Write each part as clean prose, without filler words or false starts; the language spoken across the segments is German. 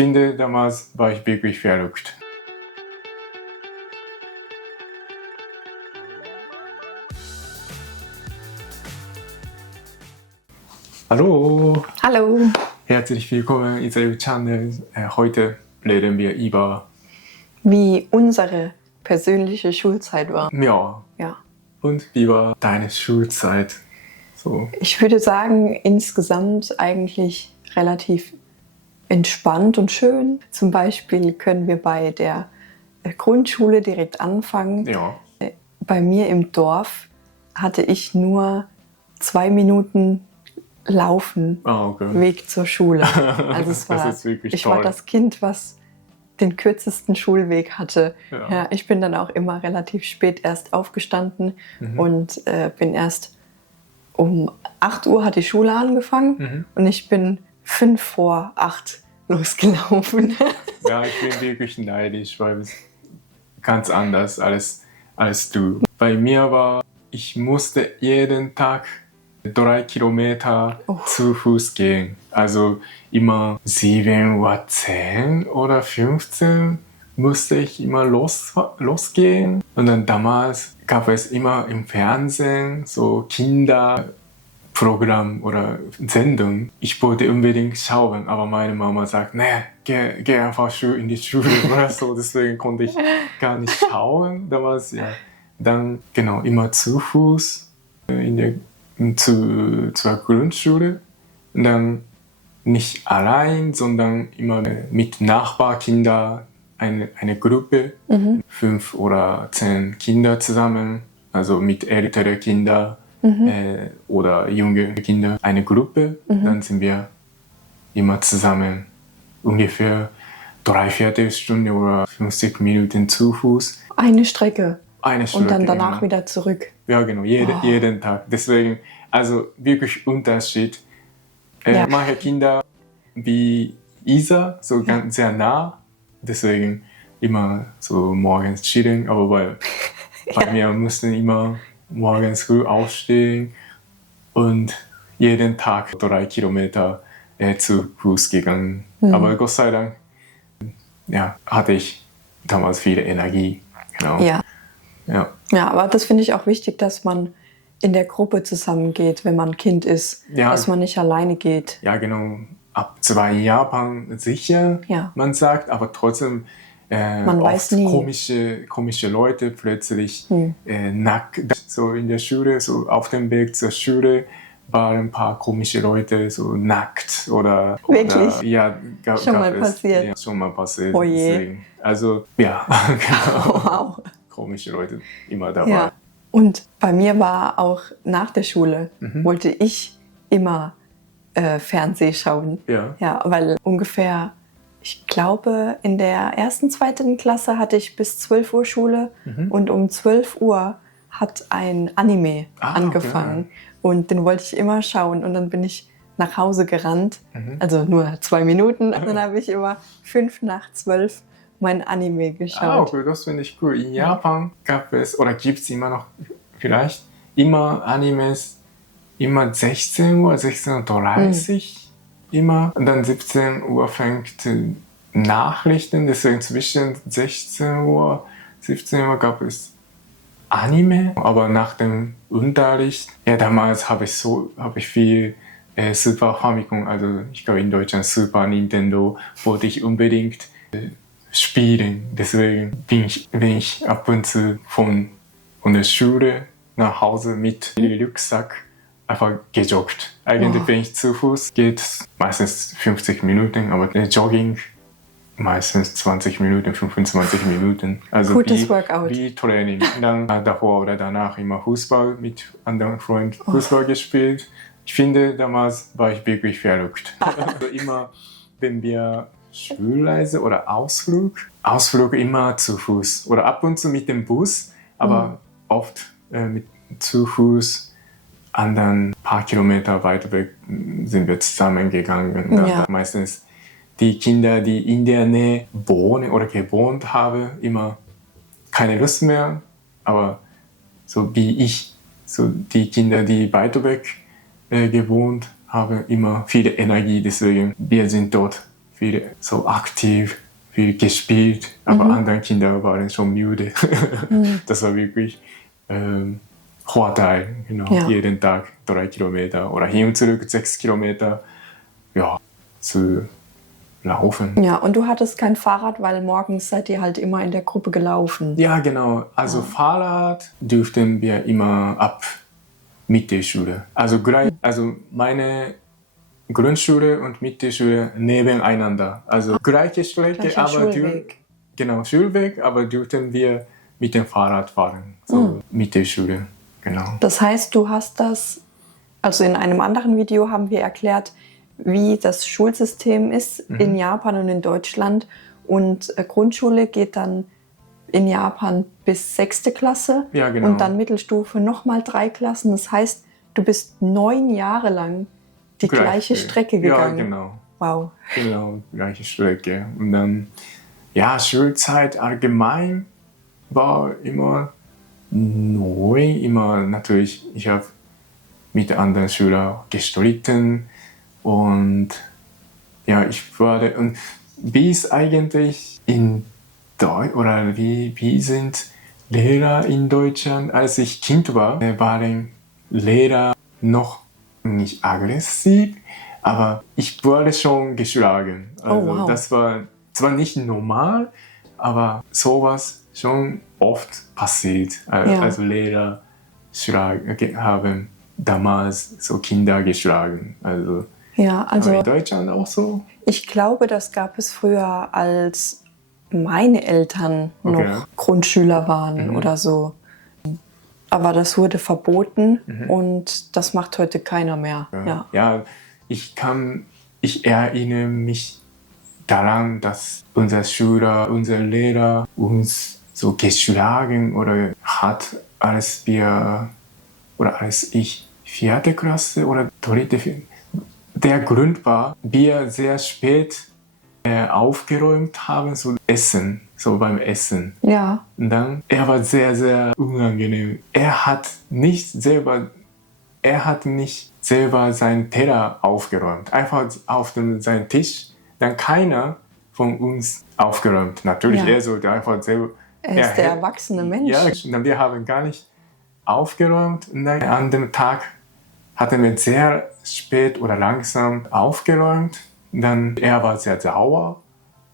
finde, damals war ich wirklich verrückt. Hallo, Hallo. herzlich willkommen in unserem Channel. Heute reden wir über Wie unsere persönliche Schulzeit war. Ja. Und wie war deine Schulzeit? So. Ich würde sagen, insgesamt eigentlich relativ entspannt und schön. Zum Beispiel können wir bei der Grundschule direkt anfangen. Ja. Bei mir im Dorf hatte ich nur 2 Minuten Laufen, Weg zur Schule. Also es war, Das ist wirklich ich toll. war das Kind, was den kürzesten Schulweg hatte. Ja. Ja, ich bin dann auch immer relativ spät erst aufgestanden und bin erst um 8 Uhr hat die Schule angefangen und ich bin 5 vor 8 losgelaufen. Ja, ich bin wirklich neidisch, weil es ganz anders als du. Bei mir war, ich musste jeden Tag 3 Kilometer zu Fuß gehen. Also immer 7:10 Uhr oder 15 musste ich immer losgehen. Und dann damals gab es immer im Fernsehen so Kinderprogramm oder Sendung. Ich wollte unbedingt schauen, aber meine Mama sagt, nee, geh einfach in die Schule oder so. Deswegen konnte ich gar nicht schauen damals. Ja. Dann genau immer zu Fuß zur Grundschule. Und dann nicht allein, sondern immer mit Nachbarkindern eine Gruppe, 5 oder 10 Kinder zusammen, also mit älteren Kindern oder junge Kinder, eine Gruppe. Dann sind wir immer zusammen ungefähr 3/4 Stunde oder 50 Minuten zu Fuß. Eine Strecke. Und dann genau. danach wieder zurück. Ja, genau, jeden Tag. Deswegen, also wirklich Unterschied. Manche Kinder wie Isa, so ganz sehr nah, deswegen immer so morgens chillen, aber bei mir mussten immer morgens früh aufstehen und jeden Tag 3 Kilometer zu Fuß gegangen. Aber Gott sei Dank hatte ich damals viel Energie. Genau. Ja, aber das finde ich auch wichtig, dass man in der Gruppe zusammengeht, wenn man Kind ist, dass man nicht alleine geht. Ja, genau. Ab 2 Jahren sicher, man sagt, aber trotzdem man weiß nie. Komische Leute plötzlich nackt so in der Schule, so auf dem Weg zur Schule waren ein paar komische Leute so nackt oder wirklich? Ja, schon mal passiert. Ja, schon mal passiert. Oh je. Deswegen. Also ja, genau. Wow. Komische Leute immer dabei. Ja. Und bei mir war auch nach der Schule, wollte ich immer Fernseh schauen. Ja, weil ungefähr, ich glaube, in der 1., 2. Klasse hatte ich bis 12 Uhr Schule und um 12 Uhr hat ein Anime angefangen. Okay. Und den wollte ich immer schauen und dann bin ich nach Hause gerannt, also nur 2 Minuten. Und dann habe ich immer 5 nach 12 mein Anime geschaut. Okay, das finde ich cool. In Japan gab es, oder gibt es immer noch vielleicht, immer Animes, immer 16 Uhr, 16:30 Uhr, immer. Und dann 17 Uhr fängt Nachrichten, deswegen zwischen 16 Uhr, 17 Uhr gab es Anime. Aber nach dem Unterricht, damals habe ich viel Super Famicom, also ich glaube in Deutschland Super Nintendo, wollte ich unbedingt spielen. Deswegen bin ich ab und zu von der Schule nach Hause mit dem Rucksack einfach gejoggt. Eigentlich bin ich zu Fuß, geht meistens 50 Minuten, aber Jogging meistens 20 Minuten, 25 Minuten. Also gutes Workout. Wie Training. Dann davor oder danach immer Fußball mit anderen Freunden Fußball gespielt. Ich finde, damals war ich wirklich verrückt. Also immer, wenn wir Schulreise oder Ausflug immer zu Fuß oder ab und zu mit dem Bus, aber oft zu Fuß. Dann ein paar Kilometer weiter weg sind wir zusammengegangen. Dann meistens die Kinder, die in der Nähe wohnen oder gewohnt haben, immer keine Lust mehr. Aber so wie ich, so die Kinder, die weiter weg gewohnt haben, immer viel Energie. Deswegen wir sind dort viel so aktiv, viel gespielt, aber andere Kinder waren schon müde. Das war wirklich Vorteil, genau. Ja. Jeden Tag 3 Kilometer oder hin und zurück 6 Kilometer zu laufen. Ja, und du hattest kein Fahrrad, weil morgens seid ihr halt immer in der Gruppe gelaufen. Ja, genau. Also Fahrrad dürften wir immer ab Mittelschule. Also meine Grundschule und Mittelschule nebeneinander. Also gleiche Strecke, aber Schulweg, aber dürften wir mit dem Fahrrad fahren. So Mittelschule, genau. Das heißt, du hast das, also in einem anderen Video haben wir erklärt, wie das Schulsystem ist in Japan und in Deutschland. Und Grundschule geht dann in Japan bis 6. Klasse und dann Mittelstufe nochmal 3 Klassen. Das heißt, du bist 9 Jahre lang die gleiche Strecke gegangen. Ja, genau. Wow. Genau, gleiche Strecke. Und dann, Schulzeit allgemein war immer neu. Immer natürlich, ich habe mit anderen Schülern gestritten. Und und wie ist eigentlich in Deutschland oder wie sind Lehrer in Deutschland? Als ich Kind war, waren Lehrer noch nicht aggressiv, aber ich wurde schon geschlagen. Also das war zwar nicht normal, aber sowas schon oft passiert. Also Lehrer haben damals so Kinder geschlagen. Also aber in Deutschland auch so? Ich glaube, das gab es früher, als meine Eltern noch Grundschüler waren oder so. Aber das wurde verboten und das macht heute keiner mehr. Ja, ich erinnere mich daran, dass unser Schüler, unser Lehrer uns so geschlagen oder hat, als ich 4. Klasse oder 3. Der Grund war, wir sehr spät aufgeräumt haben, so beim Essen. Ja. Und dann, er war sehr, sehr unangenehm. Er hat nicht selber seinen Teller aufgeräumt. Einfach auf seinen Tisch. Dann keiner von uns aufgeräumt. Natürlich, er sollte einfach selber. Er ist der erwachsene Mensch. Ja, wir haben gar nicht aufgeräumt. Und dann an dem Tag hatten wir sehr spät oder langsam aufgeräumt. Dann er war sehr sauer.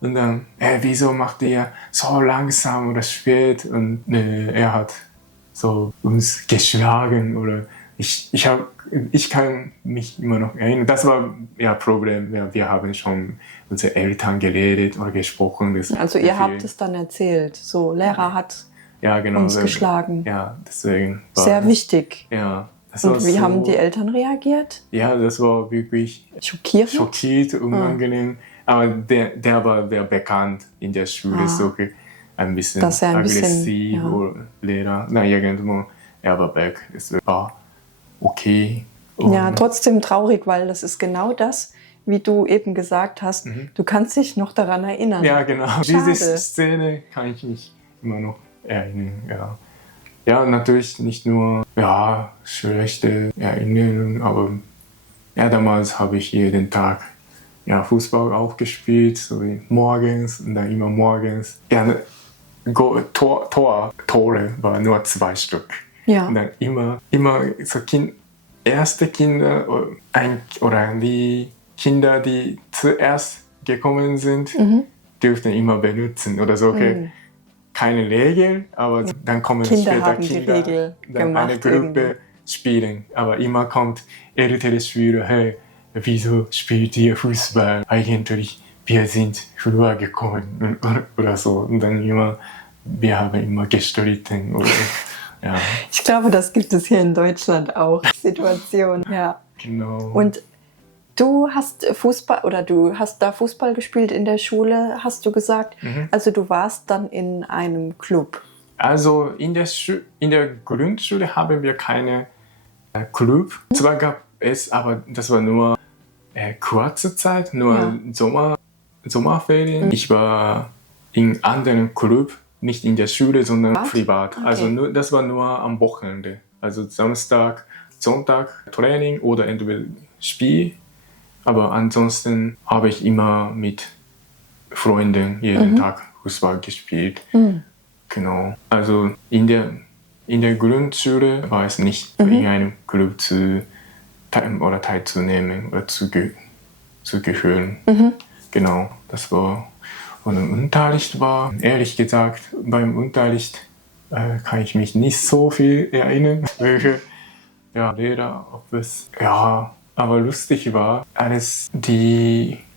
Und dann, wieso macht ihr so langsam oder spät? Und er hat so uns geschlagen oder ich kann mich immer noch erinnern. Das war Problem. Ja, wir haben schon unsere Eltern geredet oder gesprochen. Also ihr habt es dann erzählt. So, Lehrer hat uns geschlagen. Ja, deswegen. Sehr wichtig. Ja. Und wie haben die Eltern reagiert? Ja, das war wirklich schockiert, unangenehm. Aber der war bekannt in der Schule, so ein bisschen aggressiv oder Lehrer. Irgendwo, er war weg. Es war okay. Ja, trotzdem traurig, weil das ist genau das, wie du eben gesagt hast. Du kannst dich noch daran erinnern. Ja, genau. Schade. Diese Szene kann ich mich immer noch erinnern, ja. Ja, natürlich nicht nur schlechte Erinnerungen, aber damals habe ich jeden Tag Fußball auch gespielt, so wie morgens und dann immer morgens. Ja, Tore waren nur 2 Stück. Ja. Und dann immer so erste Kinder oder die Kinder, die zuerst gekommen sind, dürften immer benutzen oder so. Okay. Keine Regel, aber dann kommen später Kinder, dann eine Gruppe spielen. Aber immer kommt ältere Spieler, hey, wieso spielt ihr Fußball? Eigentlich, wir sind früher gekommen oder so. Und dann wir haben immer gestritten. Oder, ja. Ich glaube, das gibt es hier in Deutschland auch, Situationen. Ja. Genau. Und du hast da Fußball gespielt in der Schule, hast du gesagt. Also du warst dann in einem Club. Also in der Grundschule haben wir keine Club. Zwar gab es, aber das war nur kurze Zeit, nur Sommerferien. Ich war in anderen Club, nicht in der Schule, sondern privat. Okay. Also das war nur am Wochenende. Also Samstag, Sonntag Training oder entweder Spiel. Aber ansonsten habe ich immer mit Freunden jeden Tag Fußball gespielt. Genau. Also in der Grundschule war es nicht, in einem Club teilzunehmen oder zu gehören. Genau, das war. Und im Unterricht war, ehrlich gesagt, beim Unterricht kann ich mich nicht so viel erinnern, welche Lehrer, ob es, aber lustig war, als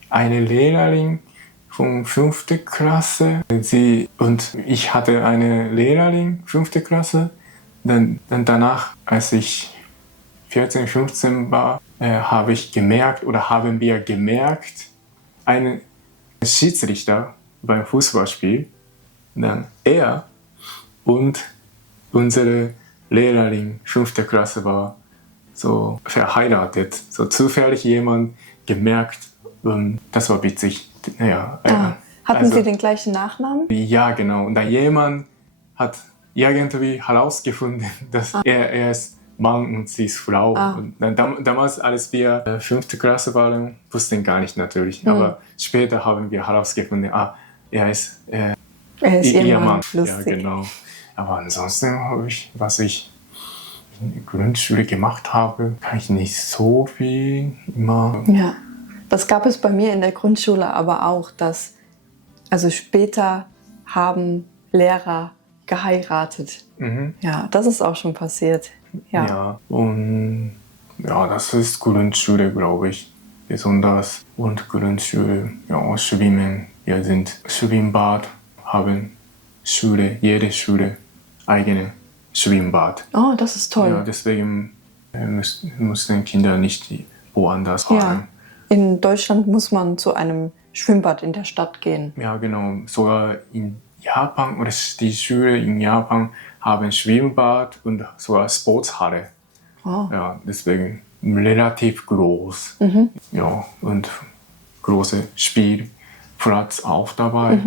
eine Lehrerin von 5. Klasse, sie und ich hatte eine Lehrerin, 5. Klasse, dann danach, als ich 14, 15 war, haben wir gemerkt, einen Schiedsrichter beim Fußballspiel, dann er und unsere Lehrerin 5. Klasse war so verheiratet, so zufällig jemand gemerkt und das war witzig. Hatten Sie den gleichen Nachnamen? Ja, genau. Und dann jemand hat irgendwie herausgefunden, dass er ist Mann und sie ist Frau. Und dann, damals, als wir 5. Klasse waren, wussten gar nicht natürlich. Aber später haben wir herausgefunden, er ist ihr Mann. Lustig. Ja, genau. Aber ansonsten was ich in der Grundschule gemacht habe, kann ich nicht so viel immer. Ja, das gab es bei mir in der Grundschule aber auch, also später haben Lehrer geheiratet. Ja, das ist auch schon passiert. Ja, und das ist Grundschule, glaube ich, besonders. Und Grundschule, Schwimmen. Wir sind Schwimmbad, haben jede Schule eigene Schwimmbad. Oh, das ist toll. Ja, deswegen mussten Kinder nicht woanders fahren. Ja, in Deutschland muss man zu einem Schwimmbad in der Stadt gehen. Ja, genau. Sogar in Japan oder die Schule in Japan haben Schwimmbad und sogar Sportshalle. Oh. Ja, deswegen relativ groß. Ja, und große Spielplatz auch dabei.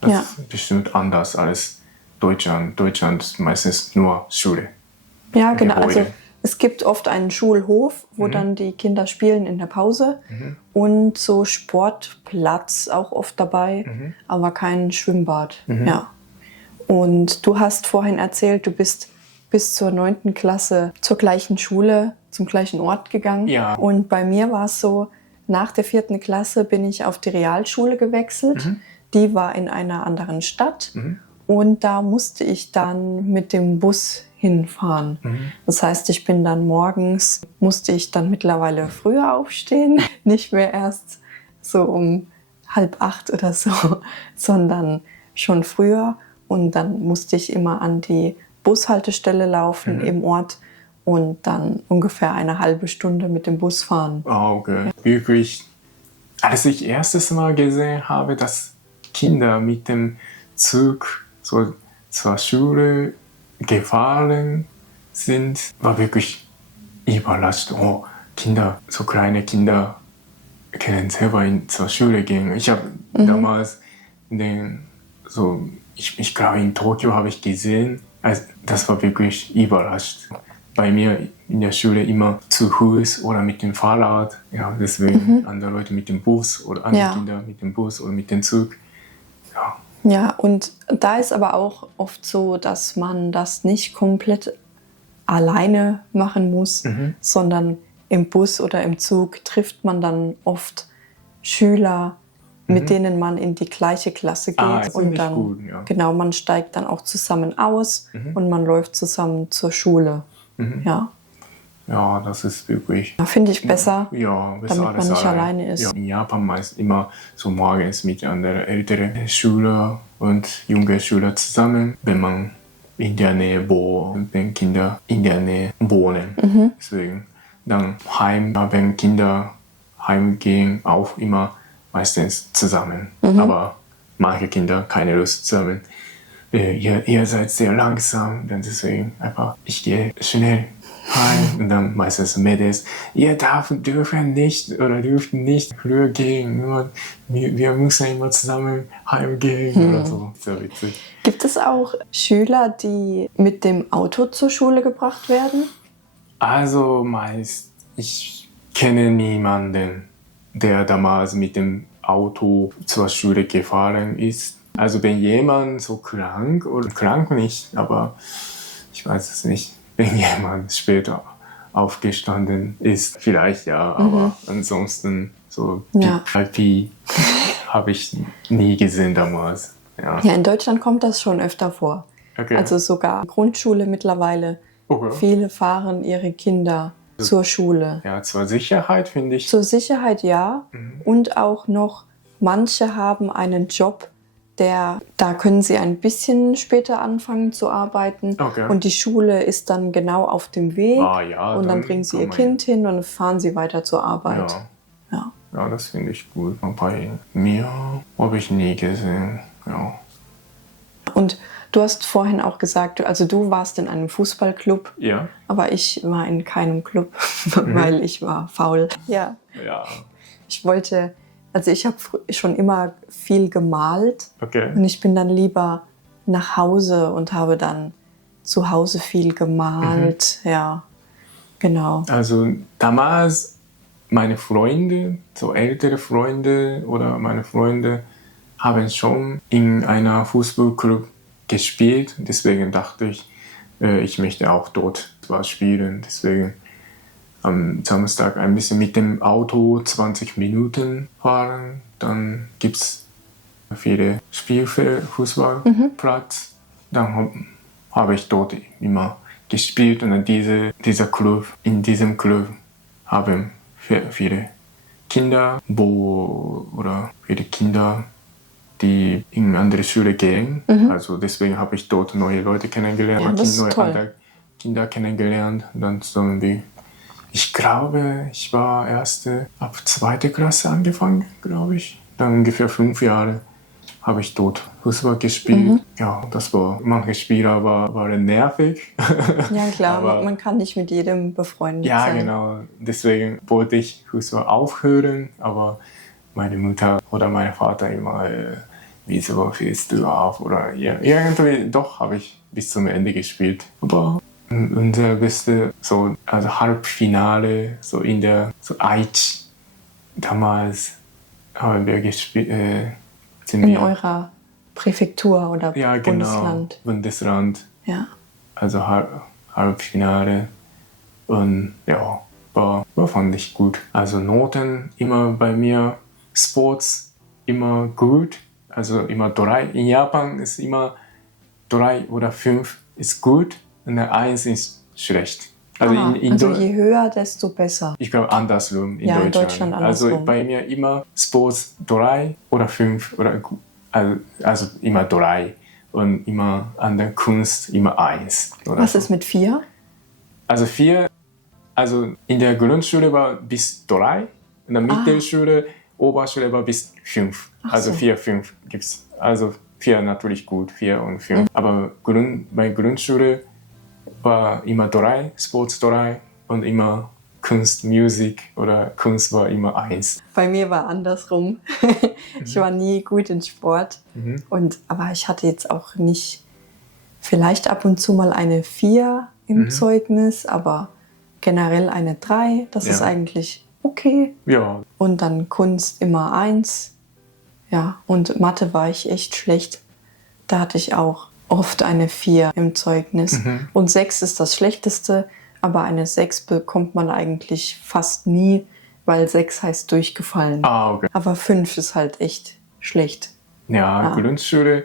Das ist bestimmt anders als Deutschland. Deutschland ist meistens nur Schule. Ja, genau. Also es gibt oft einen Schulhof, wo dann die Kinder spielen in der Pause und so Sportplatz auch oft dabei, aber kein Schwimmbad. Ja. Und du hast vorhin erzählt, du bist bis zur 9. Klasse zur gleichen Schule, zum gleichen Ort gegangen. Ja. Und bei mir war es so, nach der 4. Klasse bin ich auf die Realschule gewechselt. Die war in einer anderen Stadt und da musste ich dann mit dem Bus hinfahren. Das heißt, ich bin dann musste ich dann mittlerweile früher aufstehen, nicht mehr erst so um 7:30 oder so, sondern schon früher. Und dann musste ich immer an die Bushaltestelle laufen im Ort und dann ungefähr eine halbe Stunde mit dem Bus fahren. Okay. Ja. Wirklich, als ich erstes Mal gesehen habe, dass Kinder mit dem Zug so zur Schule gefahren sind, war wirklich überrascht. Oh, so kleine Kinder können selber zur Schule gehen. Ich habe damals ich glaube in Tokio habe ich gesehen, das war wirklich überrascht. Bei mir in der Schule immer zu Fuß oder mit dem Fahrrad. Ja, deswegen andere Leute mit dem Bus oder andere Kinder mit dem Bus oder mit dem Zug. Ja, und da ist aber auch oft so, dass man das nicht komplett alleine machen muss, sondern im Bus oder im Zug trifft man dann oft Schüler, mit denen man in die gleiche Klasse geht. Und dann, gut, genau, man steigt dann auch zusammen aus und man läuft zusammen zur Schule. Ja. Ja, das ist wirklich... Finde ich besser, besser damit man nicht alleine ist. Ja, in Japan meist immer so morgens mit anderen älteren Schülern und jungen Schülern zusammen, wenn man in der Nähe wenn Kinder in der Nähe wohnen. Deswegen dann wenn Kinder heimgehen, auch immer meistens zusammen. Aber manche Kinder keine Lust zusammen. Ihr seid sehr langsam, dann deswegen einfach, ich gehe schnell heim und dann meistens Mädels, ihr dürfen nicht früher gehen, nur wir müssen immer zusammen heimgehen oder so. Sehr witzig. Gibt es auch Schüler, die mit dem Auto zur Schule gebracht werden? Also ich kenne niemanden, der damals mit dem Auto zur Schule gefahren ist. Also wenn jemand so krank oder krank nicht, aber ich weiß es nicht, wenn jemand später aufgestanden ist, vielleicht ja, aber ansonsten so VIP habe ich nie gesehen damals. Ja. Ja, in Deutschland kommt das schon öfter vor. Okay. Also sogar Grundschule mittlerweile. Okay. Viele fahren ihre Kinder zur Schule. Ja, zur Sicherheit finde ich. Zur Sicherheit ja. Und auch noch, manche haben einen Job, da können sie ein bisschen später anfangen zu arbeiten. Okay. Und die Schule ist dann genau auf dem Weg. Ja, und dann bringen sie ihr Kind hin und fahren sie weiter zur Arbeit. Ja, das finde ich gut. Bei mir habe ich nie gesehen. Ja. Und du hast vorhin auch gesagt, also du warst in einem Fußballclub, aber ich war in keinem Club, weil ich war faul. Ja. Ich habe schon immer viel gemalt und ich bin dann lieber nach Hause und habe dann zu Hause viel gemalt. Ja, genau. Also damals meine Freunde, so ältere Freunde oder meine Freunde haben schon in einer Fußballclub gespielt. Deswegen dachte ich, ich möchte auch dort was spielen. Deswegen am Samstag ein bisschen mit dem Auto 20 Minuten fahren. Dann gibt es viele Fußballplatz. Dann habe ich dort immer gespielt und in diesem Club haben viele Kinder, die in andere Schule gehen. Also deswegen habe ich dort neue Leute kennengelernt, andere Kinder kennengelernt. Dann ich glaube, ich war erst ab 2. Klasse angefangen, glaube ich. Dann ungefähr 5 Jahre habe ich dort Fußball gespielt. Ja, manche Spieler waren nervig. Ja klar, aber man kann nicht mit jedem befreundet sein. Ja, genau. Deswegen wollte ich Fußball aufhören, aber meine Mutter oder mein Vater immer, wieso hörst du auf? Oder irgendwie doch habe ich bis zum Ende gespielt. Aber unser beste Halbfinale in der Aichi damals haben wir gespielt. In eurer Präfektur oder Bundesland? Genau, Bundesland. Ja. Also Halbfinale. Und fand ich gut. Also Noten immer bei mir, Sports immer gut. Also immer 3. In Japan ist immer 3 oder 5 ist gut und 1 ist schlecht. Also je höher, desto besser. Ich glaube andersrum in Deutschland andersrum. Also bei mir immer Sports 3 oder 5 also immer 3 und immer an der Kunst immer 1. Was ist mit 4? Also 4, also in der Grundschule war bis 3, in der Mittelschule, Oberschule war bis 5. Also 4, 5 gibt's. Also 4 natürlich gut, 4 und 5. Aber bei Grundschule war immer 3, Sports 3 und immer Kunst, Musik oder Kunst war immer 1. Bei mir war andersrum. Ich war nie gut in Sport. Aber ich hatte jetzt auch nicht, vielleicht ab und zu mal eine 4 im Zeugnis, aber generell eine 3. Das ist eigentlich okay. Ja. Und dann Kunst immer 1. Ja, und Mathe war ich echt schlecht. Da hatte ich auch oft eine 4 im Zeugnis. Und 6 ist das Schlechteste, aber eine 6 bekommt man eigentlich fast nie, weil 6 heißt durchgefallen. Okay. Aber 5 ist halt echt schlecht. Ja, Grundschule,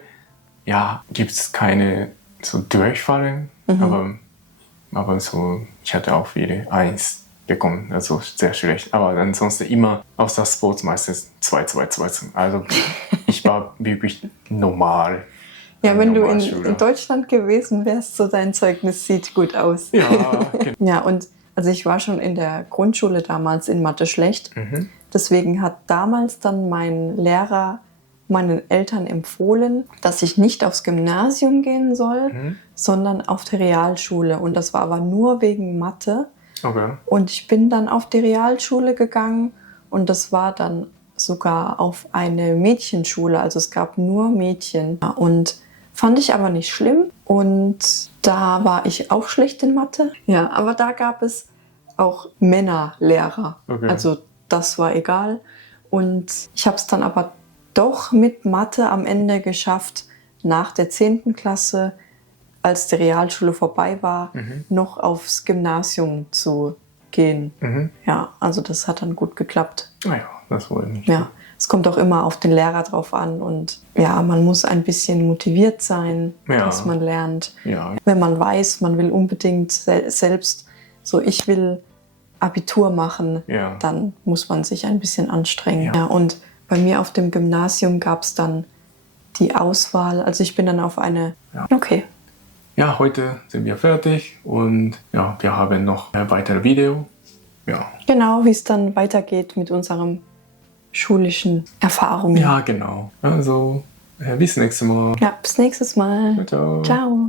gibt es keine so Durchfallen, aber so, ich hatte auch viele 1 bekommen, also sehr schlecht. Aber ansonsten immer außer Sports meistens 2. Also ich war wirklich normal. Ja, wenn du in Deutschland gewesen wärst, so dein Zeugnis sieht gut aus. Ja, genau. Ja, und also ich war schon in der Grundschule damals in Mathe schlecht. Deswegen hat damals dann mein Lehrer meinen Eltern empfohlen, dass ich nicht aufs Gymnasium gehen soll, sondern auf die Realschule. Und das war aber nur wegen Mathe. Okay. Und ich bin dann auf die Realschule gegangen und das war dann sogar auf eine Mädchenschule. Also es gab nur Mädchen. Und fand ich aber nicht schlimm. Und da war ich auch schlecht in Mathe. Ja, aber da gab es auch Männerlehrer. Okay. Also das war egal. Und ich habe es dann aber doch mit Mathe am Ende geschafft, nach der 10. Klasse, als die Realschule vorbei war, noch aufs Gymnasium zu gehen. Ja, also das hat dann gut geklappt. Naja, das wollte ich nicht. Ja, es kommt auch immer auf den Lehrer drauf an und ja, man muss ein bisschen motiviert sein, dass man lernt. Ja. Wenn man weiß, man will unbedingt selbst, so ich will Abitur machen, dann muss man sich ein bisschen anstrengen. Ja, und bei mir auf dem Gymnasium gab es dann die Auswahl, also ich bin dann auf eine, okay. Ja, heute sind wir fertig und ja, wir haben noch ein weiteres Video. Ja. Genau, wie es dann weitergeht mit unserem schulischen Erfahrungen. Ja, genau. Also, bis nächstes Mal. Ja, bis nächstes Mal. Ciao. Ciao.